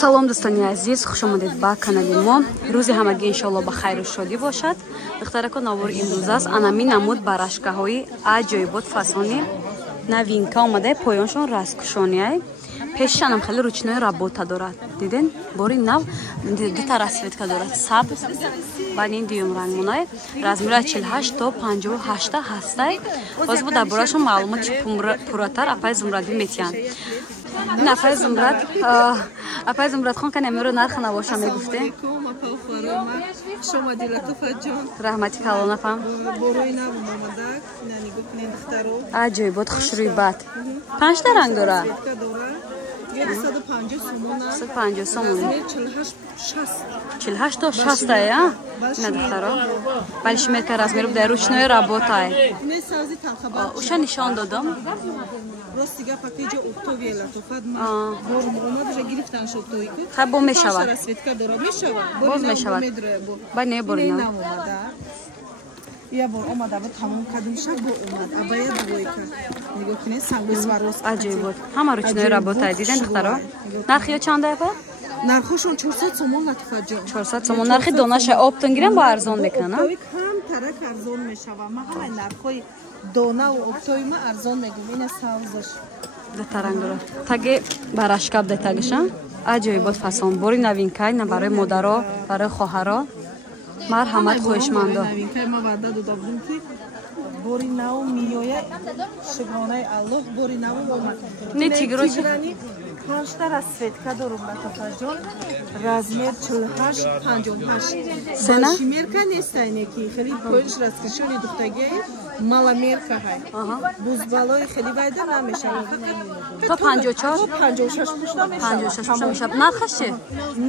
салом дӯстони азиз, хуш омадед ба канали мо. рӯзи ҳамагӣ иншоалло ба хайру шодӣ бошад. духтаракон навори имрӯз аст анами намуд барашкаҳои аҷоибот фасони новинка омада, поёншон расткушониай. пешшанам хеле ручной работа дорад. Диден бори нав дута расветка дорад, сабз ва ин дуюм рангмонай. размери 48 то 58 ҳастай. ҳозир бо дар борашон маълумоти пурратар апай зумрадӣ метиҳанд. ин апай зумрадхон кане меро нарха навоша мегуфте. раҳмати калонафам. аҷоибот хушрӯйбат. 5 та ранг дорад. 150 сомон. 48 то 60 я? На духтаро. Вали шмерка размер буде ручной работа. Уша нишон додам. Ростига пакеҷа октовиела то фадма. Бормона даже гирифтан шуд тойку. Хабо мешавад. Расветка дора мешавад. Боз мешавад. Ба не борина. Я бор омада ба тамом кадим шаб бо омад. Абая двойка. Нигоҳ кине сангиз варос. Аҷоибот. Ҳама ручной работа диден духтаро. Нархи чанд ай ба? Нархошон 400 сомон латифаҷо. 400 сомон. Нархи донаша оптон гирем ба арзон мекана. Ҳам тарак арзон мешава. Ма ҳамаи нархои дона ва оптои ма арзон мегӯям. Ина савзаш. Датарангора. Таги барашкаб датагиша. Аҷоибот фасон. Бори новинкай на барои модаро, барои хоҳаро. марҳамат хоҳишмандо. Новинкай ма ваъда дода будем ки бори нав миёяд шукронаи Аллоҳ бори нав омад. Не тигроч. 5 та расветка дорум латафаҷон. Размер 48 58. Сена? Шимерка нестайне ки хеле поиш раскишони духтагии маламерка ҳай. Бузбалои хеле вайда намешавад. То 54 56 пушта мешавад. 56 мешавад. Нархаш чи?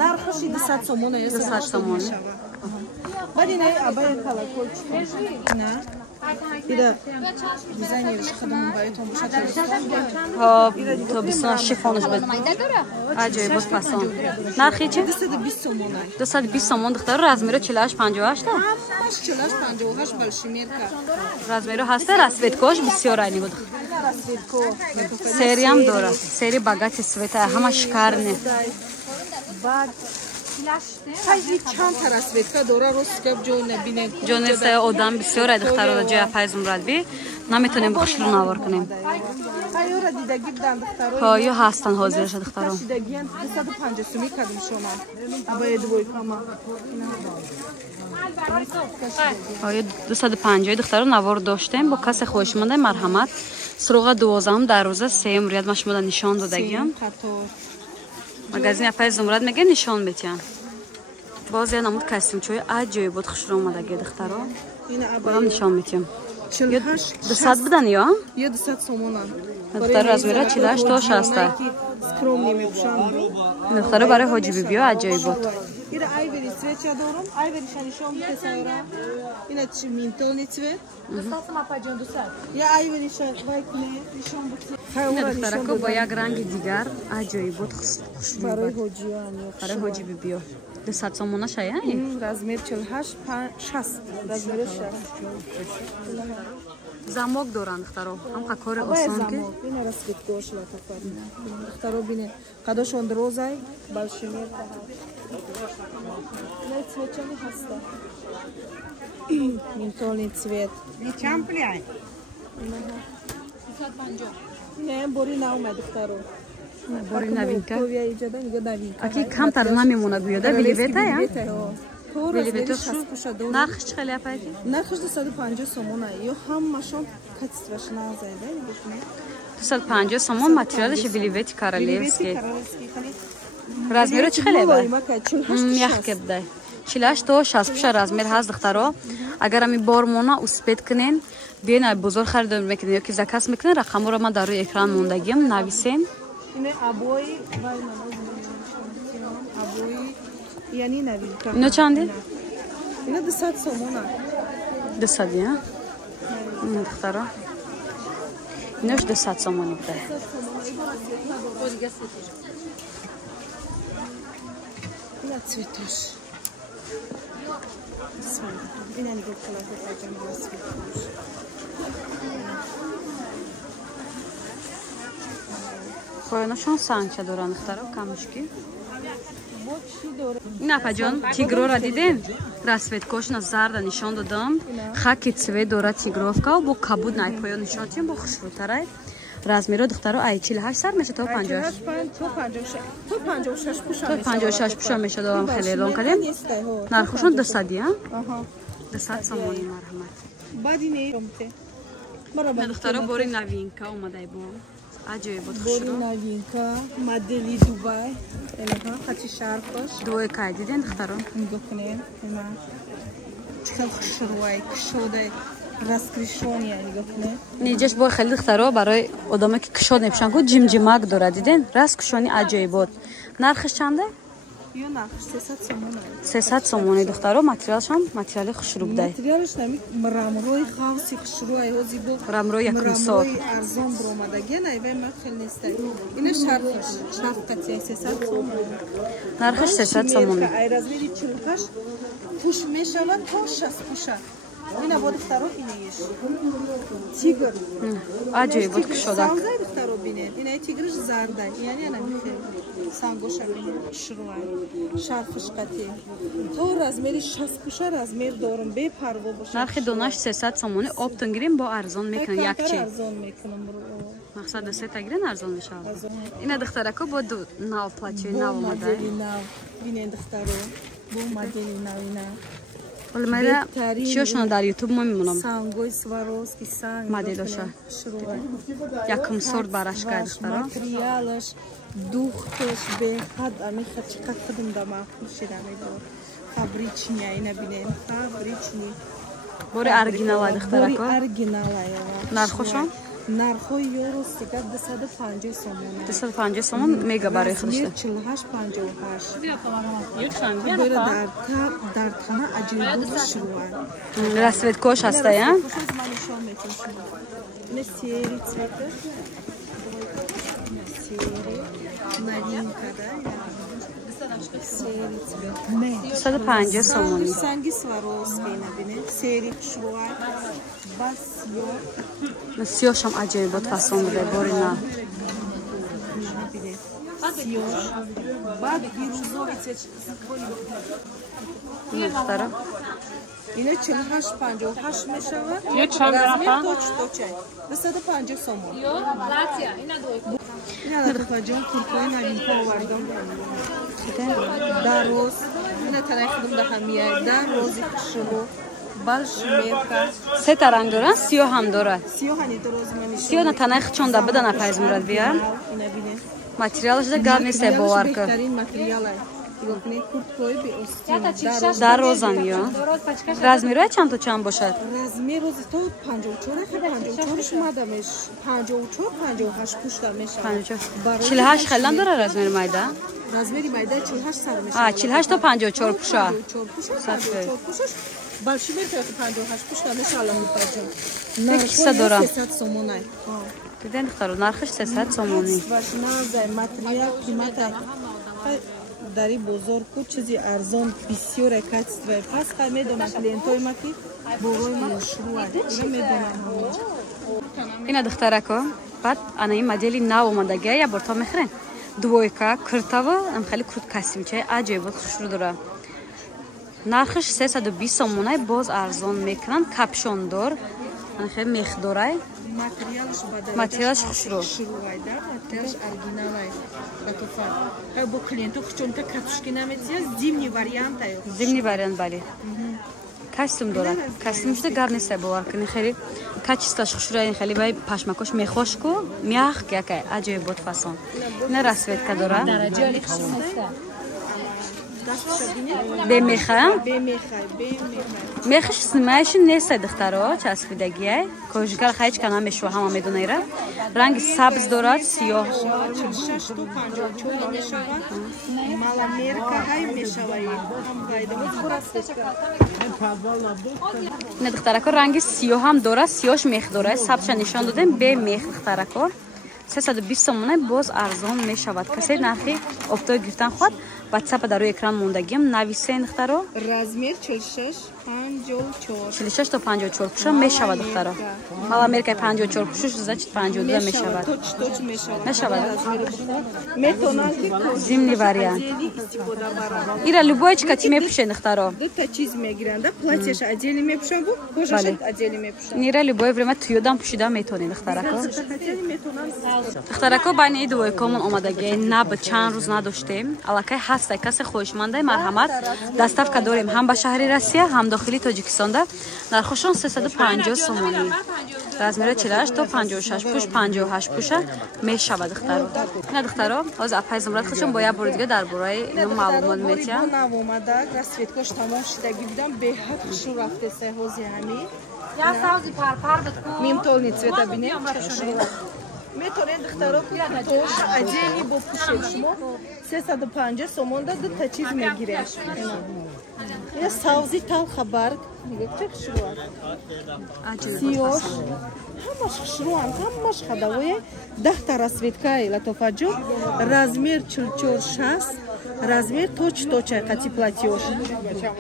Нархаш 200 сомон аст. 200 сомон. Бадинай абая колокольчик. На. Ида дизайнериш хадамон баётон бошад. То бисна шифоныш бед. Аҷоибот фасон. Нархи чи? 220 сомон. 220 сомон духтар размери 48 58 та? 48 58 балшимерка. Размери ҳаста расветкош бисёр айни буд. Расветко. Сериям дора. Сери багати света ҳама шикарне. Бад Хайзи чанд та расветка дора рост гап ҷой набинем. Ҷой нест одам бисёр ай духтаро ҷоя пайзумрадби. Наметонем бухшру навор кунем. Хайёра дидаги дан духтаро. Ҳоё ҳастан ҳозир аша духтаро. Дидагиан 250 сум кадим шона. Абая двой кама. ҳоё 250 духтаро навор доштем бо касе хоҳишманда марҳамат. Суруға 12 дар рӯза 3 рият машмуда нишон додагиам. Магазин апай зумрад мега нишон метиҳан. Боз я намуд костюмчои аҷоибот хушрӯ омадаги духтаро. Барам нишон метиҳам. 200 будан ё? Ё 200 сомона. Духтаро размери 48 то 60. Скромни мепушам. Духтаро барои ҳоҷи бибиё аҷоибот. Ира айвери цвет дорам. Айвери шанишон бисайра. Ина чи минтони цвет. Сатма паҷон 200. Я айвери шан вайкне нишон бисай. Духтарако бо як ранги дигар аҷоибот хушрӯ. Барои ҳоҷиён. Барои ҳоҷи бибиё. 200 сомона шая? Размер 48 60. Размери 60. Замок доранд духтаро. Ҳамқа кори осон ки. Ина расветкош латафат. Духтаро бине. Қадошон дрозай балшимер та. Не цветчани ҳаста. Минтолни цвет. Ничам пляй. 250. Не бори наумад духтаро. Бори новинка. Ковия иҷода нига новинка. Аки камтар намемона гӯёда виливета я? Виливета нархш чи хеле апайки? Нархш 250 сомон ай. Ё ҳамашон катстваш назайда нигоҳ. 250 сомон материалаш виливети королевский. размери чи хеле ба? Мягкий бдай. 48 то 60 пуша размер ҳаст духтаро. Агар ами бормона успед кунен, биён ай бозор харидор мекунен ёки заказ мекунен, рақамҳоро ман дар рӯи экран мондагиам нависем. Ина абои вай намоз абои яъни новинка. Ино чанди? Ина 200 сомона. 200 я? Духтаро. Инош 200 сомони буда. Ина цветош. Ина нигоҳ калафа паҷам цветош. پایانشون سنگچه دارن دخترا کمشکی این اپاجان تیگرو را دیدین رسوید کوشن از زرد نشان دادم خاکی سوید داره تیگروفکا و با کبود نای پایان نشان تیم با خوشروتره رزمیرو دخترا ای 48 سر میشه تا 58 تو 56 پوشا میشه دارم خیلی اعلان کردیم نرخشون 200 ها 200 سامانی مرحمت بعد اینه دخترا بوری نوینکا اومده با عجیب بود خوشرو بوری نوینکا مدلی دوبای الها خاطی شرفش دوی کای دیدین دخترا نگاه کنین ما چقدر خوشروای کشوده راسکریشونیه نگاه کنین نیجش با خیلی دخترا برای آدمایی که کشاد نمیشن کو جیم جیمک داره دیدین راسکشونی عجیب بود نرخش چنده یو نرخش 300 سومونه 300 سومونی دخترا ماتریالش هم ماتریال خوشرو بوده ماتریالش نمی مرامروی خاصی خوشروای هزی بو مرامروی یکم سال ارزان برومدگی نه و خیلی نیست اینه شرف قطعی 300 سومونه نرخش 300 سومونی ایرازمیری 48 پوش میشود تا 60 پوشه اینا بود دخترو اینهش تیگر عجیب بود کشاده سانگای دخترو بینه اینا تیگرش زرده یعنی انا میخه سانگوش بینه شروع شرفش قطعی تو رزمیری 60 پوشه رزمیر دارم به پرو باشه نرخ دوناش 300 سومونی آب تنگریم با ارزان میکنن یک چی ارزان میکنم مقصد سه تگرین ارزان میشه اینا دخترکو با دو ناو پلاچی ناو اومده بینه دخترو با مدلی ناو اینا ولی من چیاشون در یوتیوب ما میمونم سانگوی سواروسکی سانگ مدلاشا یکم سورد براش کرد دخترا ماتریالش دوختش به حد امی چقدر خودم دما خوشیدم میدار فابریچنی اینا بینین فابریچنی بوری ارگینال دخترکو بوری ارگینال نرخشون نرخوی یورو سیگار 250 سومون 250 سومون میگه برای خودش 48 58 بره در تنه عجیب بود شروع رسوید کوش هسته یا نه سیری цвета سیری نوین کده 250 سومونی سنگی سواروسکی نبینه سیری شروع بس یا سیاش هم عجیب بود فسان بوده بوری نه بعد بیروزوی دخترا اینه 48 58 میشود یه چند رفت توچه 250 سومون اینا دو جون ترکای نوین آوردم در روز اینا ترخیدم ده همیه در روزی شروع بالش میرکا سه تا رنگ دارن سیاه هم داره سیاه هنی در روز منی سیاه نه تنه چونده بدن اپایز مراد بیا اینا بینه ماتریالش ده گرد نیسته باور که بهترین ماتریال یعنی کورتکوی به استیل در روزن یا رزمیرای چند تا چند باشد رزمی روزی تو 54 که 54 شما دمش 54 58 پوشت میشه 48 خیلی داره رزمیر مایده رزمیری مایده 48 سر میشه 48 تا 54 پوشه 54 پوشش بالشی میره 58 پوشت میشه الان میفرجم یک کیسه دارم 300 سومونه دیدن دخترو نرخش 300 سومونی باش نه ماتریال قیمت داری بزرگ بود چیزی ارزان بسیار کاتست و پس خیلی میدونم کلینتوی ما که بروی ما شروع اینو میدونم اینا دخترکو بعد انا این مدلی نو اومدگی یا برتا میخرن دویکا کرتاوا ام خیلی کرد کسیمچه عجیب خوش رو داره نرخش 320 سومونه باز ارزان میکنن کپشون دار خیلی میخ داره ماتریالش خوش رو ماتریالش ارگینال با با کلینتو چون که کاتشکی نمیتیه زیمنی واریانت आहे زیمنی واریانت بله کاستوم داره کاستومش ده گرنیسه باور کنی خیلی کاچستاش خوش رو خیلی بای پشمکوش میخوش کو میخ که عجیب بود فسان نه رسویت که داره درجه علی به میخه میخش سمایش نیست دخترها چسبیدگیه کوچکل خیلی کنم میشو همه میدونه ایره رنگ سبز دارد سیاه نه دخترکو رنگ سیاه هم داره سیاهش میخ داره سبزش نشان دادیم به میخ دخترکو 320 سومونه باز ارزان می شود کسی نرخی افتاد گرفتن خود WhatsApp дар рӯи экран мондагим нависен духтаро. Размер 46 54. 46 то 54 пуша мешавад духтаро. Мал Америкаи 54 пушуш значит 52 мешавад. Точ мешавад. Мешавад. Метонан ки Зимний вариант. истифода баранд. Ира любоечка ти мепушен духтаро. Ду та чиз мегиранд. Платьяш отдельно мепушан бу, кожаш отдельно мепушан. Ира любое время туёдам пушида метонӣ духтарако. Духтарако байни идувои комон омадаги наб чанд рӯз надоштем. Аллакай ҳастай касе хоҳишмандаи марҳамат. Доставка дорем ҳам ба шаҳри Россия, ҳам дохили Тоҷикистонда. Нархошон 350 сомонӣ. Размери 48 то 56 пуш 58 пуша мешавад духтаро. Ина духтаро, ҳозир апай зумрат худшон бо як бори дига дар бораи ин маълумот метиҳам. Навомада, расветкош тамом шидагӣ будам, беҳад хушрӯ рафтеса ҳози ҳамин. Я саузи парпар битку. Мимтолни цвета бинем. Метонед духтаро тош отдельно бо пушем шумо 350 сомон да та чиз мегирем. Я саузи талха барг. Чӣ хушрӯ аст? Сиёш. Ҳамаш хушрӯанд, ҳамаш хадавое. 10 та расветкаи латофаҷо. Размер 44-60. Размер точ-точай қати платьёш.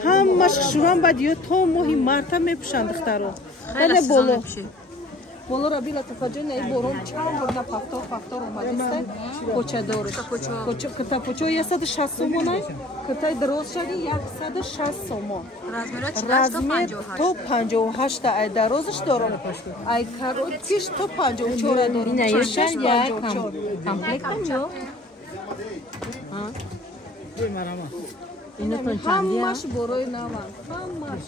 Ҳамаш хушрӯанд баъд ё то моҳи марта мепушанд духтаро. Хеле боло. Болора била тафаҷо не борон чанд бор на пафтор омадиста почадорш. Ката 160 сомон ай. Ката дарозшади 160 сомон. Размер то 58 ай дарозш дорам. Ай короткиш то 54 дорам. Ина ёшан я комплектам ё. Ҳамаш борои наванд. Ҳамаш.